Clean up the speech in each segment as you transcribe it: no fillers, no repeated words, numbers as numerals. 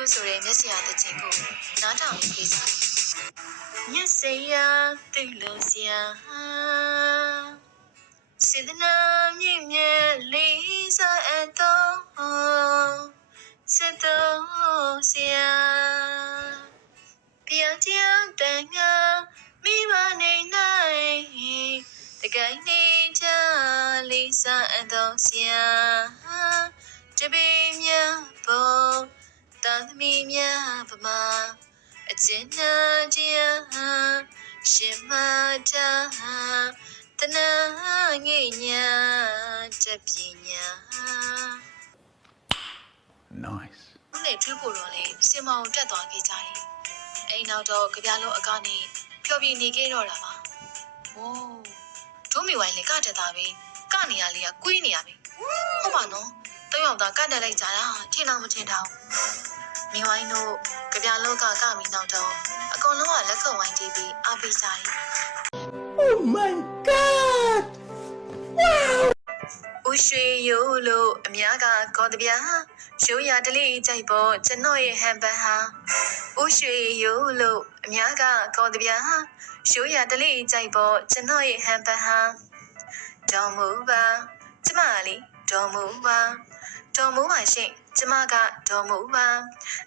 တို့ဆိုတဲ့မျက်စရာတစ်ချိန်ကိုနားထောင်ရခဲ့ကြတယ်။မျက်စရာသူ့လုံးစရာစေတနာမြင့်မြတ်လေးစားအပ်သောစေတော်စရာပြတရားတန်ငါမိမနေနိုင်တကိုင်းနေချလေးစားအပ်သောစရာတပည့်များပေါ်သာသမီများပမာအကျဉ်းနာတရားရှင်မတာတနာငိညာတပညာ Nice ဦးနဲ့ထွေးဖို့တော့လေစင်မောင်တက်သွားခဲ့ကြတယ်။အဲ့နောက်တော့ကြပြလုံးအကနေဖျော်ပြနေခဲ့တော့တာပါ။အိုးဒုံးမီဝိုင်းလေကတက်တာပဲ။ကနေရလေးကကွေးနေရပြီ။ဟုတ်ပါနော်။တောင်ရောက်တာကတက်လိုက်ကြတာထင်တော့မထင်တော့။မီဝိုင်းတို့ကြပြလုံးကမိနောက်တော့အကုန်လုံးကလက်ခုပ်ဝိုင်းတီးပြီးအားပေးကြတယ်။ Oh my god Wow ဦးရွှေရိုးလို့အများကခေါ်တဗျာရိုးရတလေးကြိုက်ပေါ်ကျွန်တော်ရဲ့ဟန်ပန်ဟာဦးရွှေရိုးလို့အများကခေါ်တဗျာရိုးရတလေးကြိုက်ပေါ်ကျွန်တော်ရဲ့ဟန်ပန်ဟာတော်မူပါကျမလေးတော်မူပါတော်မူပါရှင်ကျမကတော်မူပါ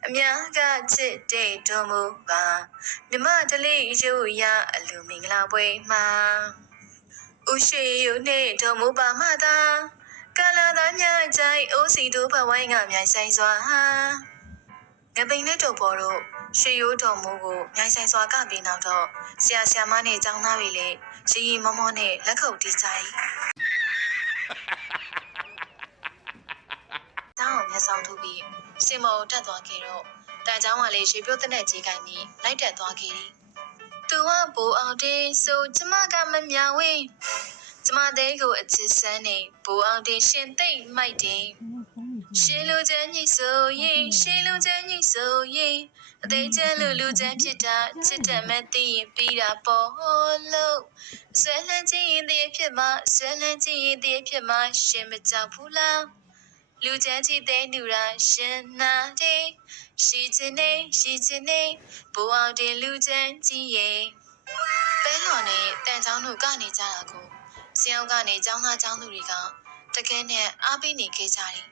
အများကချစ်တဲ့တော်မူပါမြမတလေးရိုးရအလူမင်္ဂလာပွဲမှာဦးရွှေရိုးနဲ့တော်မူပါမသာကာလာသားများကြိုက်အိုးစီတို့ဘဝိုင်းကမြိုင်ဆိုင်စွာငပိန်နဲ့တော်ပေါ်တို့ရွှေရိုးတော်မူကိုမြိုင်ဆိုင်စွာကပြီးနောက်တော့ဆရာဆရာမနဲ့ကျောင်းသားတွေလည်းရီရီမောမောနဲ့လက်ခုပ်တီးကြ၏တောင်းမျက်စောင်းထုတ်ပြီးစင်မောတက်သွားခဲ့တော့တန်ချောင်းကလည်းရေပြုတ်တဲ့ကြီးကိုင်းပြီးလိုက်တက်သွားခဲ့သည်သူကဘူအောင်တင်းဆိုကျမကမမြောင်ဝင်းကျမတဲ့ကိုအချစ်ဆန်းနေဘူအောင်တင်းရှင်သိမ့်မိုက်တယ်ရှင်လူချမ်းကြီးဆိုရင်ရှင်လူချမ်းကြီးဆိုရင်အသေးချမ်းလူချမ်းဖြစ်တာချစ်တယ်မသိရင်ပြီးတာပေါ်လို့ဆွဲလန်းခြင်းရင်တည်းဖြစ်မှာဆွဲလန်းခြင်းရင်တည်းဖြစ်မှာရှင်မကြောက်ဘူးလားလူချမ်းကြီးတဲ့နူရာရှင်နာတဲ့ရှိချင်နေဘူအောင်တင်းလူချမ်းကြီးရဲ့ပဲလော်နဲ့တန်ချောင်းတို့ကနေကြတာကိုဆရာကနေကျောင်းသားကျောင်းသူတွေကတကယ်နဲ့အားပေးနေခဲ့ကြတယ်